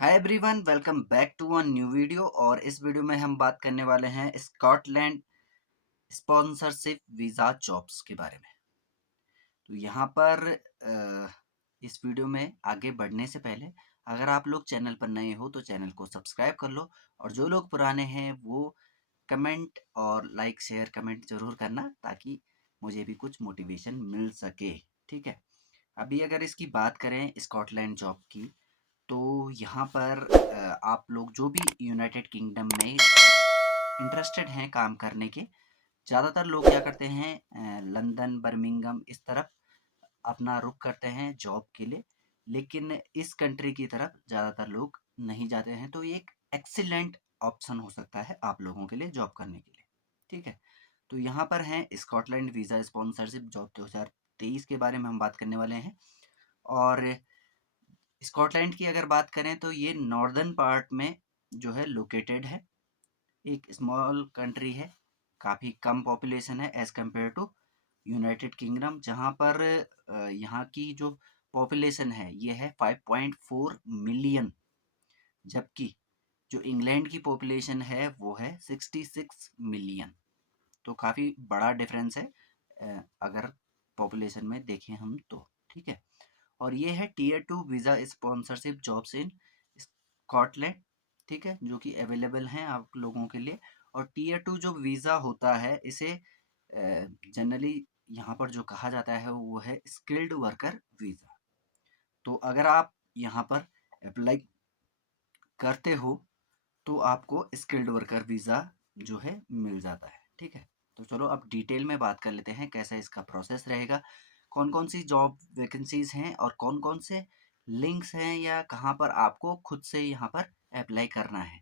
Hi everyone, welcome back to one new video. और इस video में हम बात करने वाले हैं स्कॉटलैंड स्पॉन्सरशिप वीज़ा जॉब्स के बारे में। तो यहाँ पर इस वीडियो में आगे बढ़ने से पहले अगर आप लोग चैनल पर नए हो तो चैनल को सब्सक्राइब कर लो, और जो लोग पुराने हैं वो कमेंट और लाइक शेयर कमेंट ज़रूर करना, ताकि मुझे भी कुछ मोटिवेशन मिल सके। ठीक है, अभी अगर इसकी बात करें स्कॉटलैंड जॉब की, तो यहाँ पर आप लोग जो भी यूनाइटेड किंगडम में इंटरेस्टेड हैं काम करने के, ज़्यादातर लोग क्या करते हैं, लंदन बर्मिंघम इस तरफ अपना रुख करते हैं जॉब के लिए, लेकिन इस कंट्री की तरफ ज़्यादातर लोग नहीं जाते हैं। तो ये एक एक्सीलेंट ऑप्शन हो सकता है आप लोगों के लिए जॉब करने के लिए। ठीक है, तो यहाँ पर हैं स्कॉटलैंड वीज़ा स्पॉन्सरशिप जॉब 2023 के बारे में हम बात करने वाले हैं। और स्कॉटलैंड की अगर बात करें तो ये नॉर्दर्न पार्ट में जो है लोकेटेड है, एक स्मॉल कंट्री है, काफ़ी कम पॉपुलेशन है as compare to United Kingdom, जहाँ पर यहाँ की जो पॉपुलेशन है ये है 5.4 मिलियन, जबकि जो इंग्लैंड की पॉपुलेशन है वो है 66 मिलियन। तो काफ़ी बड़ा डिफरेंस है अगर पॉपुलेशन में देखें हम तो। ठीक है, और ये है tier 2 visa sponsorship jobs in Scotland. ठीक है, जो कि अवेलेबल हैं आप लोगों के लिए। और टीयर 2 जो वीज़ा होता है इसे जनरली यहाँ पर जो कहा जाता है वो है स्किल्ड वर्कर वीज़ा। तो अगर आप यहाँ पर अप्लाई करते हो तो आपको स्किल्ड वर्कर वीज़ा जो है मिल जाता है। ठीक है, तो चलो अब डिटेल में बात कर लेते हैं कैसा इसका प्रोसेस रहेगा, कौन कौन सी जॉब वैकेंसीज हैं और कौन कौन से लिंक्स हैं या कहाँ पर आपको खुद से यहाँ पर अप्लाई करना है।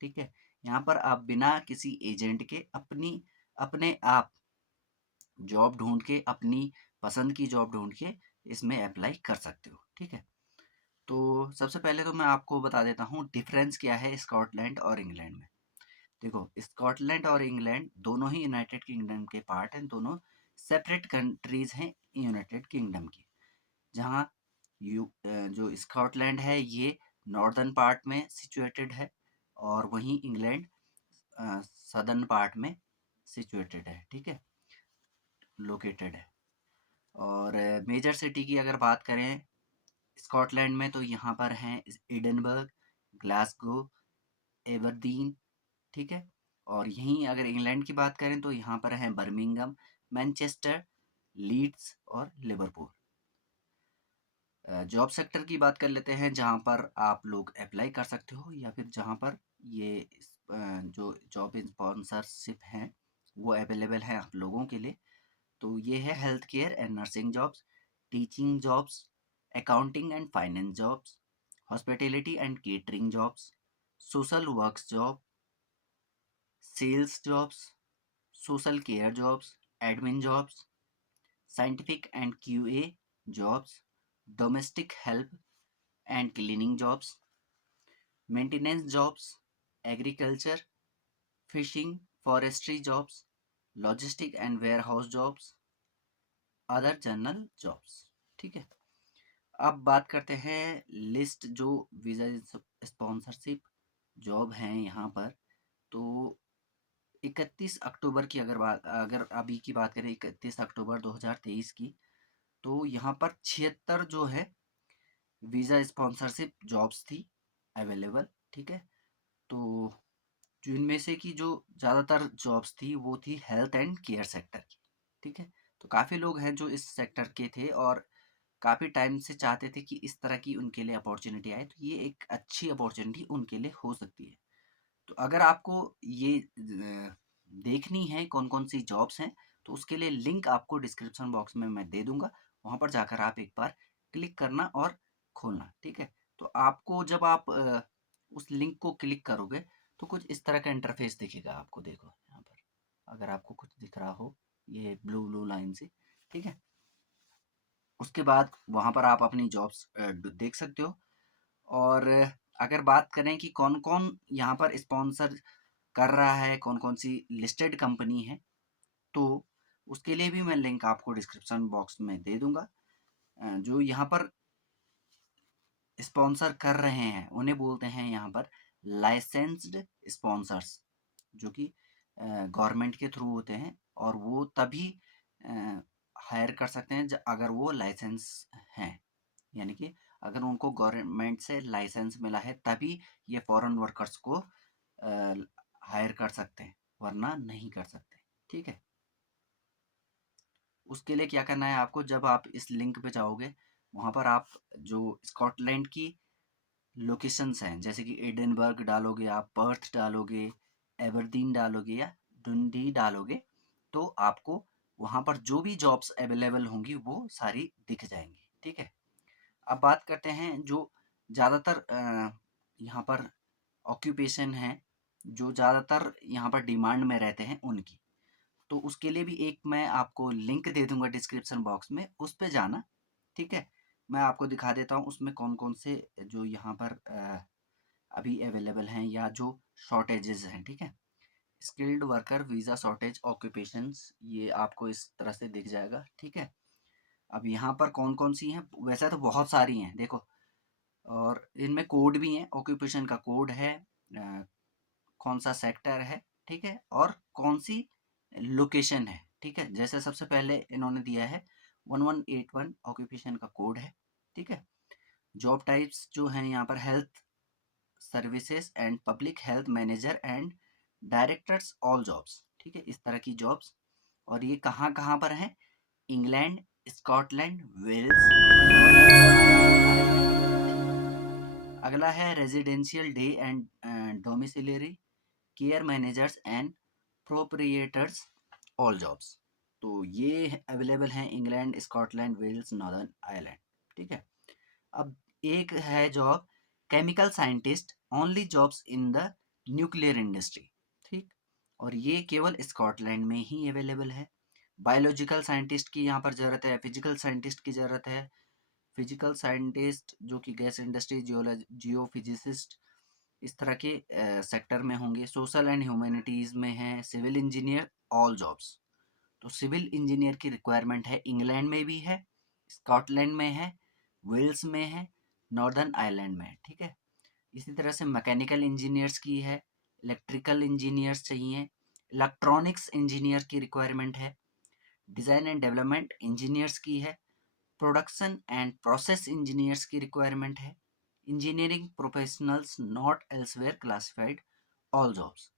ठीक है, यहाँ पर आप बिना किसी एजेंट के अपने आप जॉब ढूंढ के, अपनी पसंद की जॉब ढूंढ के इसमें अप्लाई कर सकते हो। ठीक है, तो सबसे पहले तो मैं आपको बता देता हूँ डिफरेंस क्या है स्कॉटलैंड और इंग्लैंड में। देखो, स्कॉटलैंड और इंग्लैंड दोनों ही यूनाइटेड किंगडम के पार्ट हैं, दोनों सेपरेट कंट्रीज हैं यूनाइटेड किंगडम की। जहाँ जो स्कॉटलैंड है ये नॉर्दर्न पार्ट में सिचुएटेड है, और वहीं इंग्लैंड सदर्न पार्ट में सिचुएटेड है। ठीक है, लोकेटेड है। और मेजर सिटी की अगर बात करें स्कॉटलैंड में, तो यहाँ पर हैं एडिनबर्ग, ग्लासगो, एबरदीन। ठीक है, और यहीं अगर इंग्लैंड की बात करें तो यहाँ पर हैं बर्मिंघम, मैनचेस्टर, लीड्स और लिवरपूल। जॉब सेक्टर की बात कर लेते हैं, जहाँ पर आप लोग अप्लाई कर सकते हो या फिर जहाँ पर ये जो जॉब स्पॉन्सरशिप हैं वो अवेलेबल है आप लोगों के लिए। तो ये है health care and nursing jobs, teaching jobs, accounting and finance jobs, hospitality and catering jobs, social works job, sales jobs, social care jobs, admin jobs, scientific and QA jobs, domestic help and cleaning jobs, maintenance jobs, agriculture, fishing, forestry jobs, logistic and warehouse jobs, other general jobs. ठीक है, अब बात करते हैं list जो visa sponsorship job हैं यहाँ पर। तो 31 अक्टूबर की अगर अभी की बात करें, 31 अक्टूबर 2023 की, तो यहाँ पर 76 जो है वीज़ा स्पॉन्सरशिप जॉब्स थी अवेलेबल। ठीक है, तो जिनमें से कि जो ज़्यादातर जॉब्स थी वो थी हेल्थ एंड केयर सेक्टर की। ठीक है, तो काफ़ी लोग हैं जो इस सेक्टर के थे और काफ़ी टाइम से चाहते थे कि इस तरह की उनके लिए अपॉर्चुनिटी आए, तो ये एक अच्छी अपॉर्चुनिटी उनके लिए हो सकती है। तो अगर आपको ये देखनी है कौन कौन सी जॉब्स हैं, तो उसके लिए लिंक आपको डिस्क्रिप्शन बॉक्स में मैं दे दूंगा, वहाँ पर जाकर आप एक बार क्लिक करना और खोलना। ठीक है, तो आपको जब आप उस लिंक को क्लिक करोगे तो कुछ इस तरह का इंटरफेस दिखेगा आपको। देखो यहाँ पर अगर आपको कुछ दिख रहा हो, ये ब्लू ब्लू लाइन से। ठीक है, उसके बाद वहाँ पर आप अपनी जॉब्स देख सकते हो। और अगर बात करें कि कौन कौन यहाँ पर स्पॉन्सर कर रहा है, कौन कौन सी लिस्टेड कंपनी है, तो उसके लिए भी मैं लिंक आपको डिस्क्रिप्शन बॉक्स में दे दूंगा। जो यहाँ पर स्पॉन्सर कर रहे हैं उन्हें बोलते हैं यहाँ पर लाइसेंस्ड स्पॉन्सर्स, जो कि गवर्नमेंट के थ्रू होते हैं, और वो तभी हायर कर सकते हैं अगर वो लाइसेंस हैं, यानी कि अगर उनको गवर्नमेंट से लाइसेंस मिला है तभी ये फॉरेन वर्कर्स को हायर कर सकते हैं, वरना नहीं कर सकते। ठीक है, उसके लिए क्या करना है आपको, जब आप इस लिंक पे जाओगे वहाँ पर आप जो स्कॉटलैंड की लोकेशंस हैं, जैसे कि एडिनबर्ग डालोगे, आप पर्थ डालोगे, एबरदीन डालोगे या डंडी डालोगे, तो आपको वहाँ पर जो भी जॉब्स अवेलेबल होंगी वो सारी दिख जाएंगी। ठीक है, अब बात करते हैं जो ज़्यादातर यहाँ पर ऑक्यूपेशन है, जो ज़्यादातर यहाँ पर डिमांड में रहते हैं उनकी। तो उसके लिए भी एक मैं आपको लिंक दे दूंगा डिस्क्रिप्शन बॉक्स में, उस पे जाना। ठीक है, मैं आपको दिखा देता हूँ उसमें कौन कौन से जो यहाँ पर अभी अवेलेबल हैं या जो शॉर्टेजेस हैं। ठीक है, skilled worker visa shortage occupations, ये आपको इस तरह से दिख जाएगा। ठीक है, अब यहाँ पर कौन कौन सी हैं, वैसे तो बहुत सारी हैं देखो, और इनमें कोड भी हैं, ऑक्यूपेशन का कोड है, कौन सा सेक्टर है, ठीक है, और कौन सी लोकेशन है। ठीक है, जैसे सबसे पहले इन्होंने दिया है 1181 ऑक्यूपेशन का कोड है। ठीक है, जॉब टाइप्स जो हैं यहाँ पर health services and public health manager and directors all jobs. ठीक है, इस तरह की जॉब्स, और ये कहाँ कहाँ पर हैं, England, Scotland, Wales, Northern Ireland. अगला है residential day and domiciliary care managers and proprietors all jobs. तो ये अवेलेबल हैं England, Scotland, Wales, Northern Ireland. ठीक है, अब एक है job chemical scientist only jobs in the nuclear industry. ठीक, और ये केवल स्कॉटलैंड में ही अवेलेबल है। बायोलॉजिकल साइंटिस्ट की यहाँ पर ज़रूरत है, फिजिकल साइंटिस्ट की ज़रूरत है, फिजिकल साइंटिस्ट जो कि गैस इंडस्ट्री, जियो फिजिसिस्ट, इस तरह के सेक्टर में होंगे। सोशल एंड ह्यूमैनिटीज़ में है, सिविल इंजीनियर ऑल जॉब्स। तो सिविल इंजीनियर की रिक्वायरमेंट है, इंग्लैंड में भी है, स्कॉटलैंड में है, वेल्स में है, नॉर्दर्न आयरलैंड में है। ठीक है, इसी तरह से मैकेनिकल इंजीनियर्स की है, इलेक्ट्रिकल इंजीनियर्स चाहिए, इलेक्ट्रॉनिक्स इंजीनियर की रिक्वायरमेंट है, डिज़ाइन एंड डेवलपमेंट इंजीनियर्स की है, प्रोडक्शन एंड प्रोसेस इंजीनियर्स की रिक्वायरमेंट है, engineering professionals not elsewhere classified all jobs.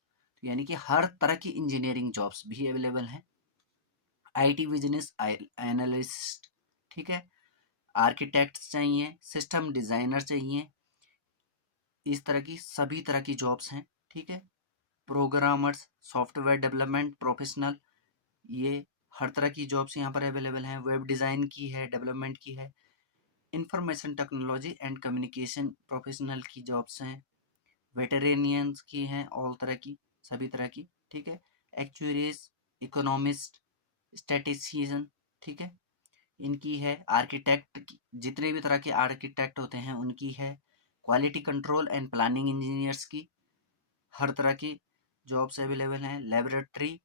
यानी कि हर तरह की इंजीनियरिंग जॉब्स भी अवेलेबल हैं। आईटी बिजनेस एनालिस्ट, ठीक है, आर्किटेक्ट्स चाहिए, सिस्टम डिज़ाइनर चाहिए, इस तरह की सभी तरह की जॉब्स हैं। ठीक है, प्रोग्रामर्स, सॉफ्टवेयर डेवलपमेंट प्रोफेशनल, ये हर तरह की जॉब्स यहाँ पर अवेलेबल हैं। वेब डिज़ाइन की है, डेवलपमेंट की है, information technology and communication professional की जॉब्स हैं, वेटरेनियंस की हैं, ऑल तरह की, सभी तरह की। ठीक है, एक्चुअरीज, इकोनॉमिस्ट, स्टैटिस्टिशियन, ठीक है, इनकी है। आर्किटेक्ट की, जितने भी तरह के आर्किटेक्ट होते हैं उनकी है। Quality control and planning engineers की हर तरह की जॉब्स अवेलेबल हैं। लेबोरेटरी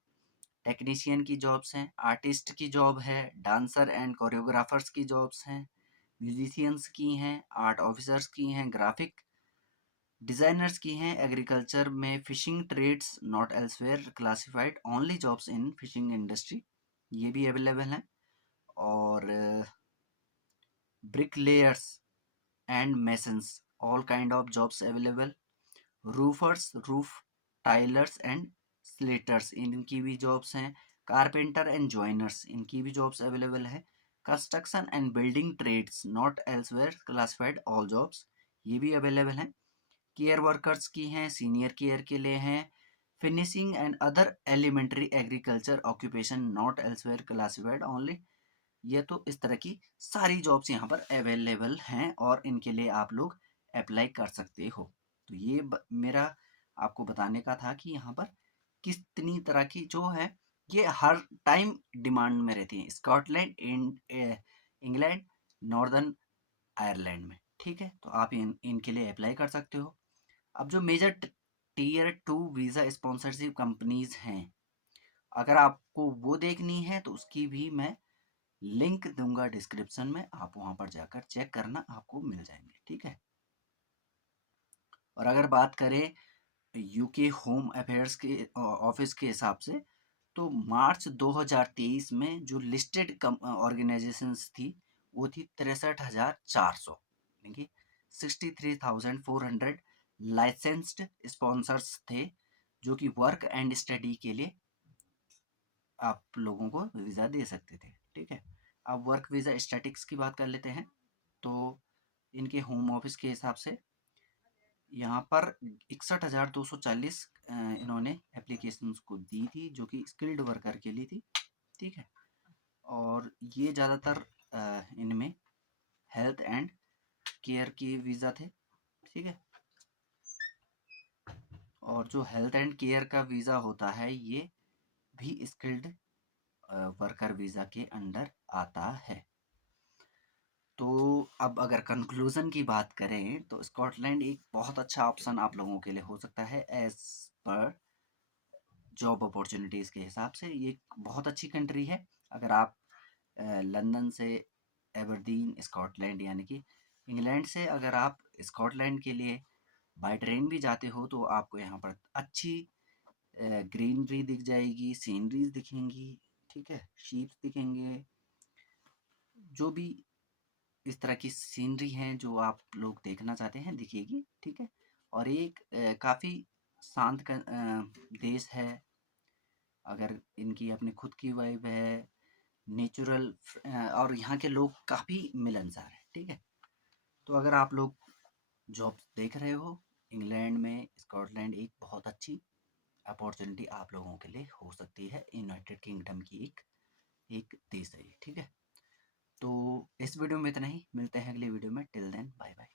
टेक्नीशियन की जॉब्स हैं, आर्टिस्ट की जॉब है, डांसर एंड कोरियोग्राफर्स की जॉब्स हैं, म्यूजिशियंस की हैं, आर्ट ऑफिसर्स की हैं, ग्राफिक डिज़ाइनर्स की हैं, एग्रीकल्चर में fishing trades not elsewhere classified only jobs in fishing industry, ये भी अवेलेबल हैं। और bricklayers and masons all kind of jobs available, roofers, roof tilers and slaters, इनकी भी जॉब्स हैं। कारपेंटर एंड जॉइनर्स, इनकी भी जॉब्स अवेलेबल है। Construction and building trades not elsewhere classified all jobs, ये भी अवेलेबल हैं। केयर वर्कर्स की हैं, सीनियर केयर के लिए हैं। Finishing and other elementary agriculture occupation not elsewhere classified only, ये तो इस तरह की सारी जॉब्स यहाँ पर अवेलेबल हैं और इनके लिए आप लोग अप्लाई कर सकते हो। तो ये मेरा आपको बताने का था कि यहाँ पर कितनी तरह की जो है ये हर टाइम डिमांड में रहती हैं, स्कॉटलैंड, इंग्लैंड, नॉर्दर्न आयरलैंड में। ठीक है, तो आप इनके लिए अप्लाई कर सकते हो। अब जो major tier 2 visa sponsorship companies हैं, अगर आपको वो देखनी है तो उसकी भी मैं लिंक दूंगा डिस्क्रिप्शन में, आप वहां पर जाकर चेक करना, आपको मिल जाएंगे। ठीक है, और अगर बात करें यूके होम अफेयर्स के ऑफिस के हिसाब से, तो मार्च 2023 में जो लिस्टेड ऑर्गेनाइजेशंस थी वो थी 63,400, यानी कि 63,400 लाइसेंस्ड स्पॉन्सर्स थे जो कि वर्क एंड स्टडी के लिए आप लोगों को वीज़ा दे सकते थे। ठीक है, अब वर्क वीज़ा स्टैटिक्स की बात कर लेते हैं। तो इनके होम ऑफिस के हिसाब से यहाँ पर 61,240 इन्होंने एप्लीकेशंस को दी थी जो कि स्किल्ड वर्कर के लिए थी। ठीक है, और ये ज़्यादातर इनमें हेल्थ एंड केयर के वीज़ा थे। ठीक है, और जो हेल्थ एंड केयर का वीज़ा होता है ये भी स्किल्ड वर्कर वीज़ा के अंडर आता है। तो अब अगर कंक्लूज़न की बात करें तो स्कॉटलैंड एक बहुत अच्छा ऑप्शन आप लोगों के लिए हो सकता है एज़ पर जॉब अपॉर्चुनिटीज़ के हिसाब से। ये एक बहुत अच्छी कंट्री है। अगर आप लंदन से एबरदीन स्कॉटलैंड यानी कि इंग्लैंड से अगर आप स्कॉटलैंड के लिए बाय ट्रेन भी जाते हो तो आपको यहाँ पर अच्छी ग्रीनरी दिख जाएगी, सीनरीज दिखेंगी। ठीक है, शीप्स दिखेंगे, जो भी इस तरह की सीनरी हैं जो आप लोग देखना चाहते हैं दिखेगी। ठीक है, और एक काफ़ी शांत देश है। अगर इनकी अपनी खुद की वाइब है, नेचुरल, और यहाँ के लोग काफ़ी मिलनसार हैं। ठीक है, तो अगर आप लोग जॉब देख रहे हो इंग्लैंड में, स्कॉटलैंड एक बहुत अच्छी अपॉर्चुनिटी आप लोगों के लिए हो सकती है। यूनाइटेड किंगडम की एक एक देश है ये। ठीक है, तो इस वीडियो में इतना ही, मिलते हैं अगली वीडियो में। Till then bye bye.